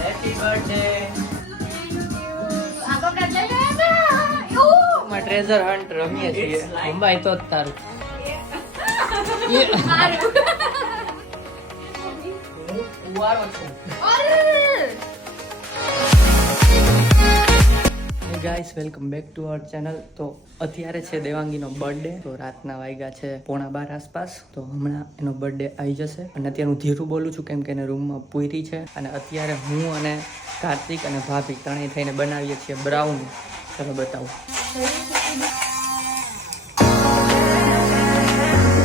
Happy birthday. Treasure hunt રમીએ છીએ. મુંબઈ તો જ તારું. Guys welcome back to our channel. તો અત્યારે છે દેવાંગીનો બર્થડે. તો રાતના વાગ્યા છે 11:15 આસપાસ. તો હમણાં એનો બર્થડે આવી જશે અને અત્યારે હું ધીરું બોલું છું કેમ કે એને રૂમમાં પૂરી છે. અને અત્યારે હું અને કાર્તિક અને ભાભી ત્રણેય થઈને બનાવીએ છીએ બ્રાઉની. ચલો બતાવું.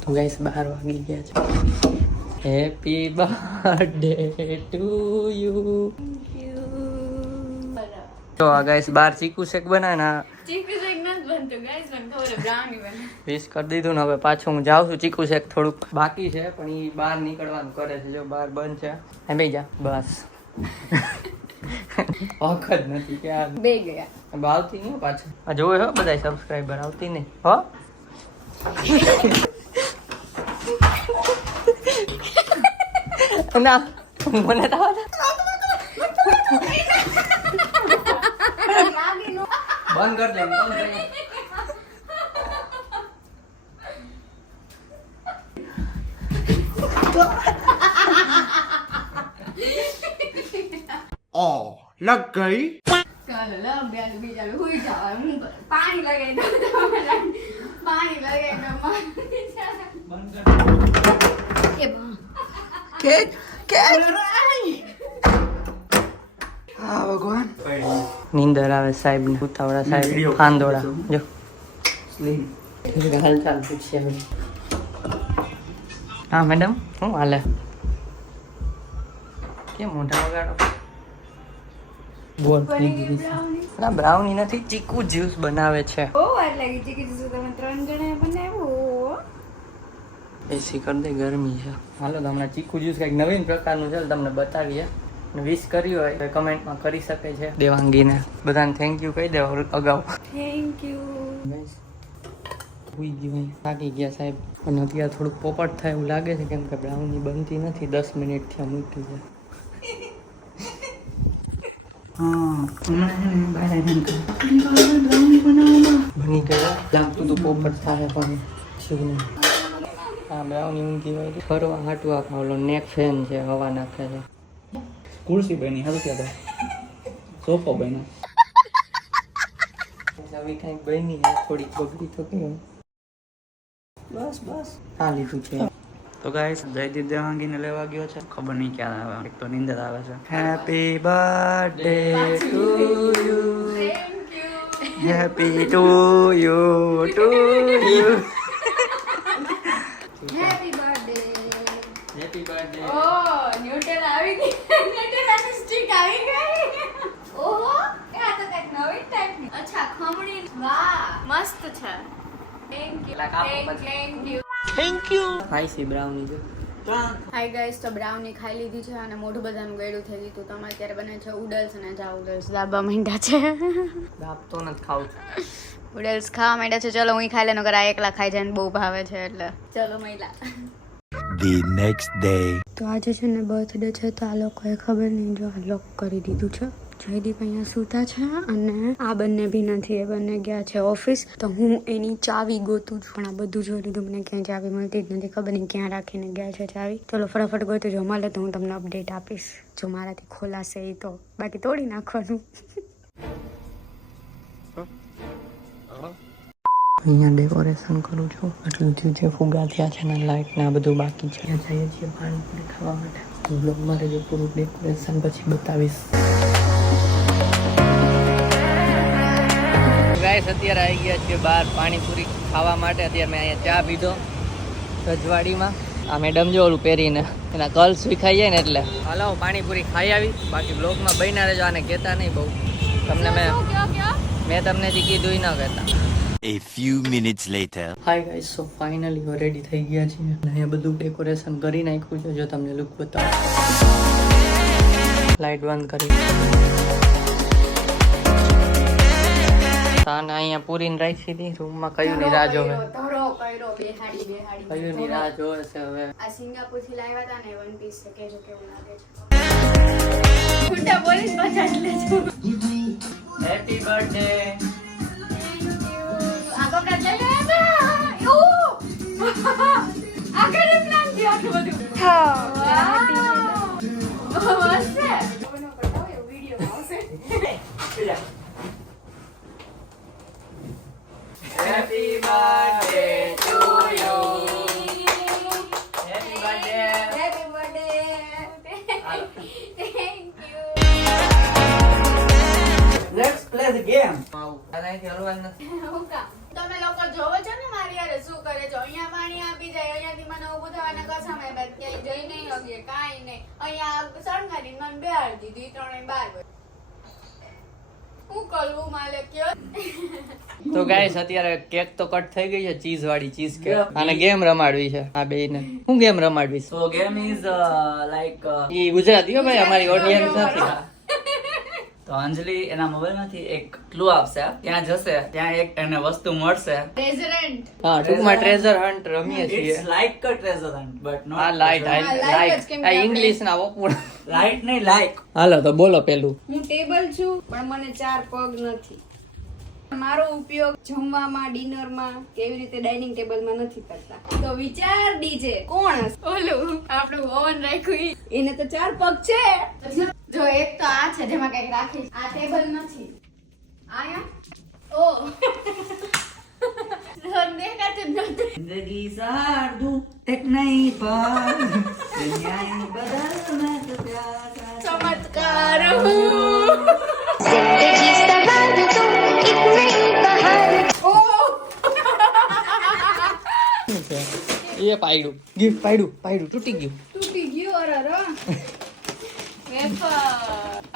તો ગાઈસ 12 વાગી ગયા છે. Happy birthday to you. તો આ ગાઈસ બાર ચીકુ શેક બનાવે. ચીકુ શેક નથી બનતું ગાઈસ, મને ખબર છે બ્રાઉની બને. વિશ કરી દીધું ને હવે પાછું હું જાઉં છું. ચીકુ શેક થોડુંક બાકી છે પણ એ બહાર નીકળવાનું કરે છે. જો બહાર બંધ છે. હે બે જા બસ. વખત નથી કે આ બે ગયા આવતી નહીં પાછું. આ જોવે હો બધા સબસ્ક્રાઇબર આવતી નહીં હો. ના મને તો બંધ કર દે. लग गई. ચાલો લવ બેલ બીજાનું હુઈ જાવ. હું પાણી લગાઈ દઉં પાણી લગાઈ દઉં. Cake cake. हाँ भगवान. નીંદર આવે સાહેબ ને. ઉતાવળા સાહેબ ખાંદોડા. જો હાલચાલ પૂછ્યા. હા મેડમ શું હાલે? કેમ મોઢા વગાડો? બોલ. ના બ્રાઉની નથી, ચીકુ જ્યુસ બનાવે છે. ઓ વાર લાગી ચીકી જુસ તમે 3 જણા બનાવ્યો. એસી કરી દે, ગરમી છે. હાલો તો હમણાં ચીકુ જ્યુસ કંઈક નવીન પ્રકારનું છે તમને બતાવીએ. વિશ કર્યું હોય તો કમેન્ટમાં કરી શકે છે. દેવાંગીને બધાને થેન્ક યુ કહી દેવા અગાઉ. Thank you. હુઈ ગયું થાકી ગયા સાહેબ. અને અત્યારે થોડુંક પોપટ થાય એવું લાગે છે કેમ કે બ્રાઉની બનતી નથી. 10 મિનિટ થી મૂકી છે. બની ગયા. લાગતું તું પોપટ થાય પણ થયું નહીં. હા બ્રાઉની ઊંઘી હોય ફરવા હાટું આ ઓલો નેક ફેન છે હવા નાખે છે. कुर्सी बनी है तो क्या था सोफा बना આવી કંઈક બની છે થોડી બગડી તો કેમ બસ બસ આ લીધું છે. तो गाइस जयदीप देवांगी ने लेवा गयो છે. ખબર નહીં ક્યાં આવે. એક તો નીંદર આવે છે. Happy birthday to you. Thank you. Happy to you to you. Happy birthday. Happy birthday. Oh Nutella આવી ગઈ. ન્યુટેલાની સ્ટિક આવી ગઈ. ઓહો આ તો કંઈક નવી ટાઈપની. અચ્છા ખમણી. વાહ મસ્ત છે. Thank you. Thank you. Hi see brownie છે. હાય ગાઈસ, તો બ્રાઉની ખાઈ લીધી છે અને મોઢું બધાનું ગળ્યું થઈ ગયું. તો તમારે અત્યારે બને છે ઉડલ્સ અને જા ઉડલ્સ દાબા માંડ્યા છે. દાબ તો નથી ખાવું. ઉડલ્સ ખાવા માંડ્યા છે. ચલો હું ખાઈ લેનો કરા એકલા ખાઈ જાય ને બહુ ભાવે છે એટલે ચલો મહિલા. The next day. તો આજે છે ને બર્થડે છે તો આ લોકોએ ખબર નહીં જો આ લોક કરી દીધું છે. જયદીપ અહીંયા સૂતા છે અને આ બંને બી નથી. એ બંને ગયા છે ઓફિસ. તો હું એની ચાવી ગોતું છું પણ આ બધું જોઈ લીધું. મને ક્યાંય ચાવી મળતી જ નથી. ખબર નહીં ક્યાં રાખીને ગયા છે ચાવી. ચલો ફટાફટ ગોતું. જો મળે તો હું તમને અપડેટ આપીશ જો મારાથી ખોલાશે એ તો. બાકી તોડી નાખવાનું. અહીંયા ડેકોરેશન કરું છું. આટલું થયું છે. ફુગા થયા છે ને લાઇટ ને આ બધું બાકી છે. ત્યાં જઈએ છીએ પાણીપુરી ખાવા માટે. બ્લોગમાં રહેજો પૂરું ડેકોરેશન પછી બતાવીશ. ગાઈસ અત્યારે આવી ગયા છીએ બહાર પાણીપુરી ખાવા માટે. અત્યારે મેં અહીંયા ચા પીધો રજવાડીમાં. આ મેડમ જો ઓલું પહેરીને એના કર્લ્સ વિખાઈ જાય ને એટલે. હાલો પાણીપુરી ખાઈ આવી. બાકી બ્લોગમાં બન્યા રહેજો. આને કહેતા નહીં બહુ. તમને મેં તમને જે કીધું ન કહેતા. A few minutes later. Hi guys, so finally ready થઈ ગયા છીએ. અહીંયા બધું ડેકોરેશન કરી નાખ્યું છે. જો તમને લુક બતાવો. લાઇટ બંધ કરી. તાને અહીંયા પૂરીને રાખી હતી રૂમમાં. કયું ની રાહ જોવે. કર્યો બેહાડી કયુંની રાહ જોવે છે હવે. આ સિંગાપુર થી લાવ્યા હતા ને વન પીસ છે કેજો કેવું લાગે છે ખોટા બોલીને પાછા જ લેજો હેપી બર્થડે. આ કપડા લઈ આવ્યા આ કરે પ્લાન છે આટલું બધું હા મસ્ત છે ઓનો કરતા હોય વિડિયો આવશે happy birthday to you. Happy birthday. Happy birthday thank you let's play the game. આનાથી હલવાનું નથી. હું કામ તમે લોકો જોવો છો ને મારી યારે શું કરે છો અહીંયા પાણી આપી જાય અહીંયાથી મને ઊભું થવાના કસામે બાદ ક્યાંય જઈ નહીં હગે કાંઈ નહીં અહીંયા સળગાડી મને બેહાડી દીધી ત્રણેય બાર હું કરવું માલે કયો તો ગાઈસ અત્યારે કેક તો કટ થઈ ગઈ છે, ચીઝ વાળી ચીઝ કેક. અને ગેમ રમાડવી છે આ બેયને. હું ગેમ રમાડવી છે? સો ગેમ ઇઝ લાઈક ઈ ગુજરાતી હો ભાઈ, અમારી ઓડિયન્સ નથી. તો અંજલિ એના મોબાઈલ માંથી એક ક્લુ આપશે, ત્યાં જશે, ત્યાં એક એને વસ્તુ મળશે. રેઝરન્ટ હા, ટૂંકમાં ટ્રેઝર હન્ટ રમીએ છીએ. It's like a treasure hunt but not આ લાઈટ like જ લાઈટ કેમ કે આ આપણે- ઇંગ્લિશ ના વપુણ. લાઈટ નહીં લાઈક. હાલો તો બોલો પેલું. હું ટેબલ છું પણ મને 4 પગ નથી મારો ઉપયોગ જમવામાં ડિનરમાં કેવી રીતે ડાઇનિંગ ટેબલમાં નથી કરતા તો વિચાર ડીજે કોણ હશે ઓલું આપણું ઓવન રાખ્યું એને તો 4 પગ છે જો એક તો આ છે જેમાં કઈક રાખી આ ટેબલ નથી આયા ઓ દેખાતું જ નહોતું જિંદગી સાદું એક નહીં પર દુનિયાએ બદલ મેં તો પ્યાર ચમત્કાર હું जिंदगी सवार तो एक नई बहार ઓ શું છે? એ પાડ્યું ગિફ્ટ પાડ્યું તૂટી ગયું. તૂટી ગયું અરર વેફર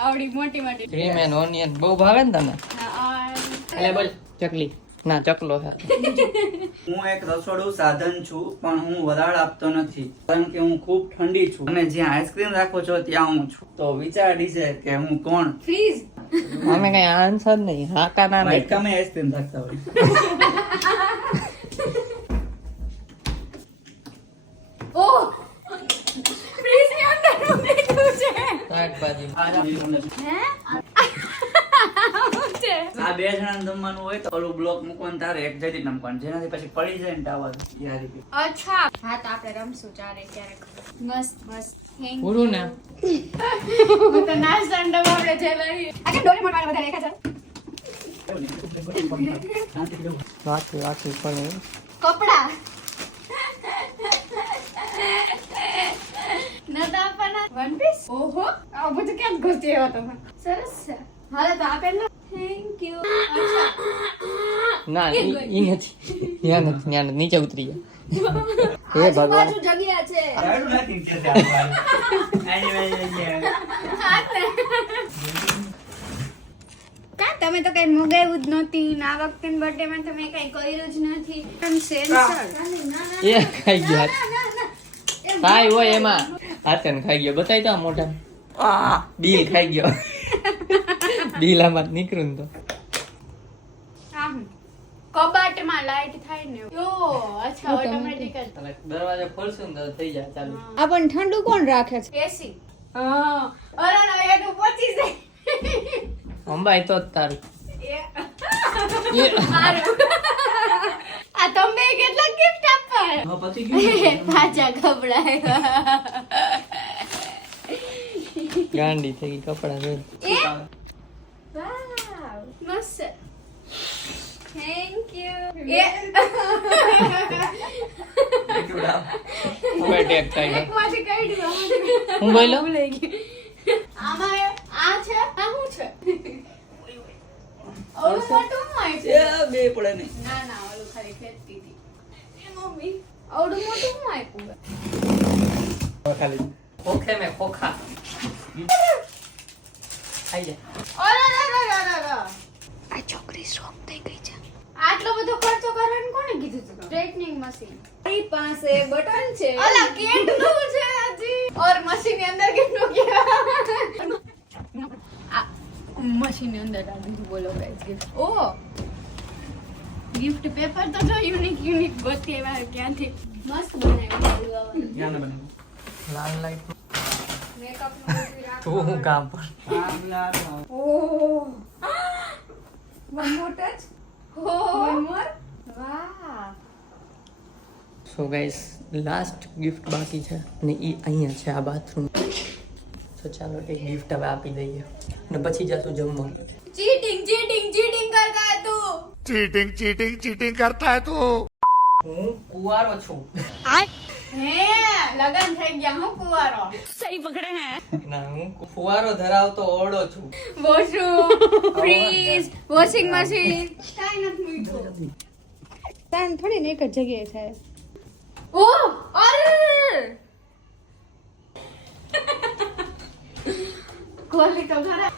આવડી મોટી મોટી ક્રીમ એન્ડ ઓનિયન બહુ ભાવે ને તને? એટલે બોલ ચકલી ના ચકલો છે. હું એક રસોડું સાધન છું પણ હું વરાળ આપતો નથી કારણ કે હું ખૂબ ઠંડી છું અને જ્યાં આઈસ્ક્રીમ રાખો છો ત્યાં હું છું. તો વિચારી છે કે હું કોણ. ફ્રીઝ અમે કઈ આન્સર નહીં, હા કા ના નહીં. વાઇટકામે આઈસ્ક્રીમ રાખતા હોય. ઓ ફ્રીઝ ની અંદર મૂકેલું છે શાકભાજી. હે શું છે આ બે જણા જમવાનું હોય તો ઓલું બ્લોક મૂકવાનું તારે એક જડી નમવાનું જેનાથી પછી પડી જાય ને ટાવર યારી કે અચ્છા હા તો આપણે રમશું ચારે ક્યારેક મસ્ત મસ્ત થેન્ક પૂરું ને? હું તો નાસ્તા ડબ્બા આપણે જે લઈ આ કે ડોરેમોન વાળા બધા દેખા છે વાંચી પણ કપડા નતા આપવાના વન પીસ ઓહો આ બધું કેમ ગોતી આવ્યો તમે સરસ છે હાલે તો આપેલા થેન્ક યુ અચ્છા ના ઈ નથી, ત્યાં નથી, ત્યાં નથી, નીચે ઉતરી ગયા. હે ભગવાન. આજુબાજુ જગ્યા છે રાડું નથી કે છે આ બાર. આની વાળી કા તમે તો કઈ મગાવ્યું જ નહોતી ને આ વખતે બર્થડે માં તમે કઈ કર્યું જ નથી પણ સેન્સર એ ખાઈ ગયા. ખાઈ હોય એમાં હાથે ને ખાઈ ગયો. બતાવી તો આ મોઢા. આ બિલ ખાઈ ગયો. બિલ આમાં નીકળ્યું ને તો. કબાટમાં લાઈટ થાય ને યો અચ્છા ઓટોમેટિક જ દરવાજો ખોલશું ને તો થઈ જાય ચાલુ. આ પણ ઠંડુ કોણ રાખે છે એસી હા અરે ના એ તો પચી જાય અંબાઈ તો જ તારું. એ આ તમે કેટલા ગિફ્ટ આપવા હવે પતી ગયું. પાછા કપડા ગાંડી થઈ ગઈ કપડા જોઈ. એ વાવ મસ્ત થેન્ક યુ એ હવે ટેક થાય ગયો. એકમાંથી કાઢ્યું હું બોલ્યો? લઈ ગયું આમાં આ છે આ શું છે ઓલું મોટું હું આપ્યું બે પડે નહીં. ના ના ઓલું ખાલી ફેંકતી હતી એ મમ્મી ઓલું મોટું હું આપ્યું ખાલી ખોખે મેં ખોખા ખાઈ જાય. આ છોકરી સ્ટ્રોંગ થઈ ગઈ છે આટલો બધો ખર્ચો કરવાનું કોણે કીધું તું સ્ટ્રેટનિંગ મશીન મારી પાસે બટન છે અલા કેટલું છે હજી ઓર મશીન ની અંદર કેટલું આ મશીન ની અંદર ડાલ દીધું બોલો ગાઈસ ઓ ગિફ્ટ પેપર તો જો યુનિક ગોતી આવ્યા ક્યાંથી મસ્ત બનાવ્યું યાને બને લાલ લાઈટ મેકઅપ નું તું હું કામ પર oh one more touch one more વાહ સો ગાઈસ લાસ્ટ ગિફ્ટ બાકી છે અને એ અહીંયા છે આ બાથરૂમ તો ચાલો એક ગિફ્ટ હવે આપી દઈએ અને પછી જશું જમવા चीटिंग करता है तू चीटिंग करता है तू હું કુંવારો છું હે લગન થઈ ગયા હું કુવારો ના હું ફુવારો ધરાવતો ઓરડો છું વોશરૂમ ફ્રીજ વોશિંગ મશીન કાઈ નથી મીઠું તાન થોડી ને એક જ જગ્યાએ છે ઓ અરે કોલી તો ખરા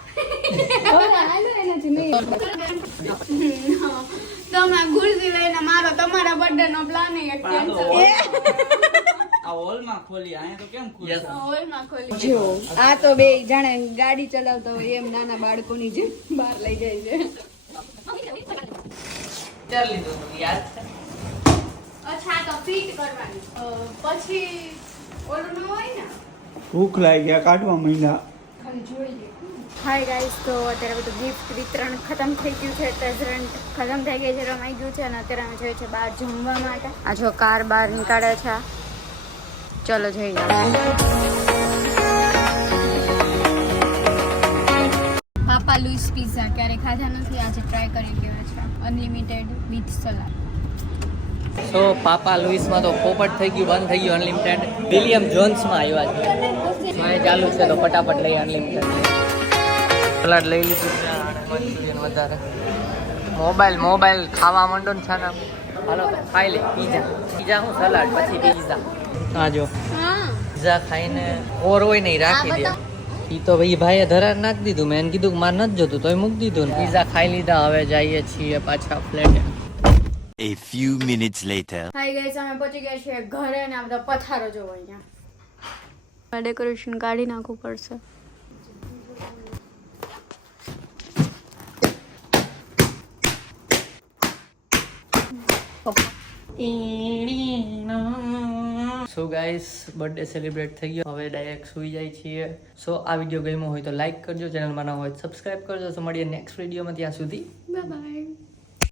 તમે ગુરજી લઈને મારો તમારા બર્થડે નો પ્લાન આ હોલમાં ખોલી અહીંયા તો કેમ ખુલી જો આ તો બે જાણે ગાડી ચલાવતા હોય એમ નાના બાળકોની જેમ બહાર લઈ જાય છે ચાલ લીધું યાદ છે અચ્છા તો ફિટ કરવાની પછી ઓલું ન હોય ને ભૂખ લાગી ગયા કાઢવા માંડ્યા ખાલી જોઈ લે હાય ગાઈસ તો અત્યારે બધું ગિફ્ટ વિતરણ ખતમ થઈ ગયું છે પ્રેઝન્ટ ખતમ થઈ ગઈ છે રમાઈ ગયું છે અને અત્યારે અમે જોઈએ છે બહાર જમવા માટે આ જો કાર બહાર નીકાળે છે ચલો જઈએ પાપા લુઈસ પિઝા ક્યારે ખાધા નથી આજે ટ્રાય કરી કેવા છે અનલિમિટેડ વિથ સલાડ સો પાપા લુઈસમાં તો પોપટ થઈ ગયું બંધ થઈ ગયું અનલિમિટેડ વિલિયમ જોન્સમાં આવ્યા છે મારે ચાલુ છે તો ફટાફટ લઈ અનલિમિટેડ સલાડ લઈ લીધું છે અને મંચુરિયન વધારે મોબાઈલ ખાવા માંડો ને છાના હાલો તો ખાઈ લે પીઝા હું સલાડ પછી પીઝા હા જો હા પીઝા ખાઈને ઓર હોય નહીં રાખી દે ઈ તો ભાઈ ભાઈએ ધરાર નાખી દીધું મેં એને કીધું કે મારે નથી જોતું તોય મૂકી દીધું ને પીઝા ખાઈ લીધા હવે જઈએ છીએ પાછા ફ્લેટે A few minutes later. Hi guys અમે પહોંચી ગયા છીએ ઘરે અને આ બધા પથારો જોવો અહીંયા ડેકોરેશન કાઢી નાખવું પડશે સો ગાઈસ બર્થડે સેલિબ્રેટ થઈ ગયો હવે ડાયરેક્ટ સુઈ જાય છીએ સો આ વિડીયો ગમ્યો હોય તો લાઈક કરજો ચેનલમાં ન હોય સબસ્ક્રાઇબ કરજો તો મળીએ નેક્સ્ટ વિડીયોમાં ત્યાં સુધી બાય બાય